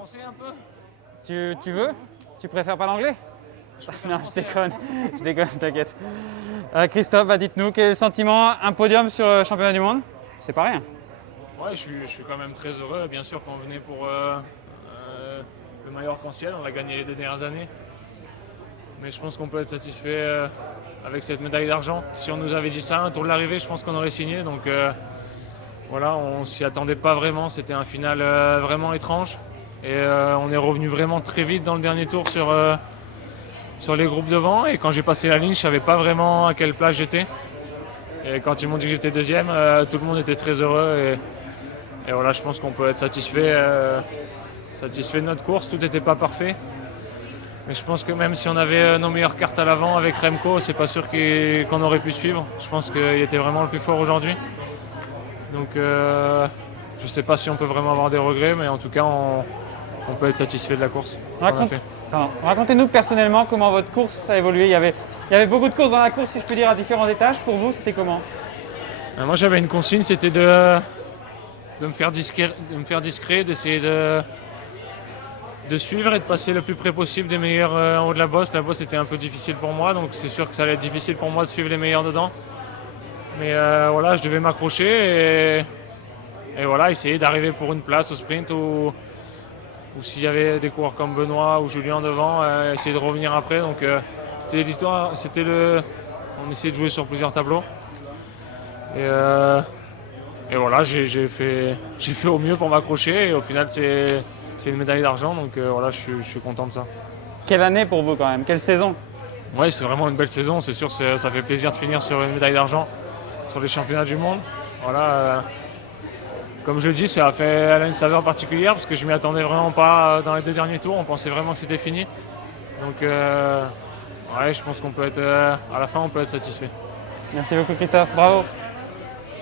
français un peu? Tu veux? Tu préfères pas l'anglais? Non, je déconne, t'inquiète. Christophe, dites-nous, quel est le sentiment? Un podium sur le championnat du monde? C'est pas rien. Ouais, je suis quand même très heureux. Bien sûr qu'on venait pour le meilleur arc-en-ciel, on l'a gagné les 2 dernières années. Mais je pense qu'on peut être satisfait avec cette médaille d'argent. Si on nous avait dit ça un tour de l'arrivée, je pense qu'on aurait signé. Donc voilà, on s'y attendait pas vraiment. C'était un final vraiment étrange. Et on est revenu vraiment très vite dans le dernier tour sur les groupes devant. Et quand j'ai passé la ligne, je savais pas vraiment à quelle place j'étais. Et quand ils m'ont dit que j'étais deuxième, tout le monde était très heureux. Et voilà, je pense qu'on peut être satisfait de notre course. Tout n'était pas parfait. Mais je pense que même si on avait nos meilleures cartes à l'avant avec Remco, c'est pas sûr qu'on aurait pu suivre. Je pense qu'il était vraiment le plus fort aujourd'hui. Donc je sais pas si on peut vraiment avoir des regrets, mais en tout cas on peut être satisfait de la course qu'on a fait. Racontez-nous personnellement comment votre course a évolué. Il y avait beaucoup de courses dans la course, si je peux dire, à différents étages. Pour vous, c'était comment? Moi j'avais une consigne, c'était de me faire discret, d'essayer de suivre et de passer le plus près possible des meilleurs en haut de la bosse. La bosse était un peu difficile pour moi, donc c'est sûr que ça allait être difficile pour moi de suivre les meilleurs dedans. Mais voilà, je devais m'accrocher et voilà, essayer d'arriver pour une place au sprint ou s'il y avait des coureurs comme Benoît ou Julien devant, essayer de revenir après. Donc c'était l'histoire, on essayait de jouer sur plusieurs tableaux. Et voilà, j'ai fait au mieux pour m'accrocher et au final c'est une médaille d'argent, donc voilà, je suis content de ça. Quelle année pour vous quand même? Quelle saison? Oui, c'est vraiment une belle saison, c'est sûr, ça fait plaisir de finir sur une médaille d'argent sur les championnats du monde. Voilà, comme je le dis, elle a une saveur particulière parce que je m'y attendais vraiment pas dans les 2 derniers tours, on pensait vraiment que c'était fini. Donc ouais, je pense qu'on peut être, à la fin on peut être satisfait. Merci beaucoup Christophe, bravo.